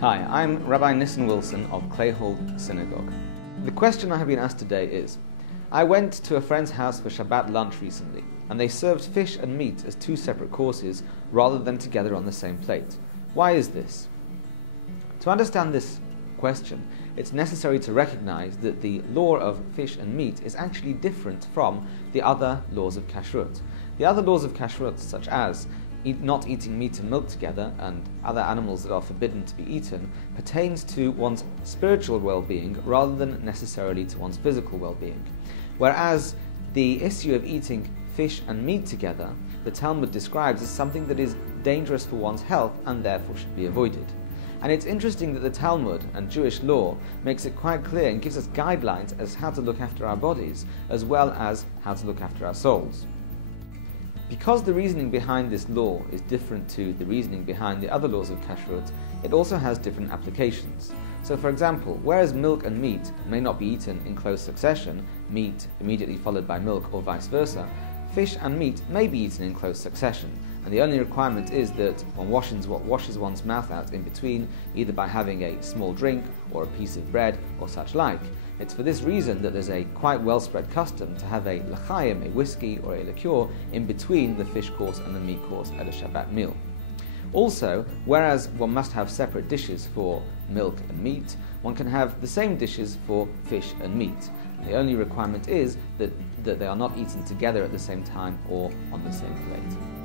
Hi, I'm Rabbi Nissan Wilson of Clayhall, Synagogue. The question I have been asked today is, I went to a friend's house for Shabbat lunch recently, and they served fish and meat as two separate courses rather than together on the same plate. Why is this? To understand this question, it's necessary to recognize that the law of fish and meat is actually different from the other laws of Kashrut. The other laws of Kashrut, such as not eating meat and milk together and other animals that are forbidden to be eaten, pertains to one's spiritual well-being rather than necessarily to one's physical well-being. Whereas the issue of eating fish and meat together, the Talmud describes as something that is dangerous for one's health and therefore should be avoided. And it's interesting that the Talmud and Jewish law makes it quite clear and gives us guidelines as how to look after our bodies as well as how to look after our souls. Because the reasoning behind this law is different to the reasoning behind the other laws of Kashrut, it also has different applications. So for example, whereas milk and meat may not be eaten in close succession, meat immediately followed by milk or vice versa, fish and meat may be eaten in close succession, and the only requirement is that one washes one's mouth out in between, either by having a small drink or a piece of bread or such like. It's for this reason that there's a quite well spread custom to have a l'chaim, a whiskey or a liqueur, in between the fish course and the meat course at a Shabbat meal. Also, whereas one must have separate dishes for milk and meat, one can have the same dishes for fish and meat. The only requirement is that they are not eaten together at the same time or on the same plate.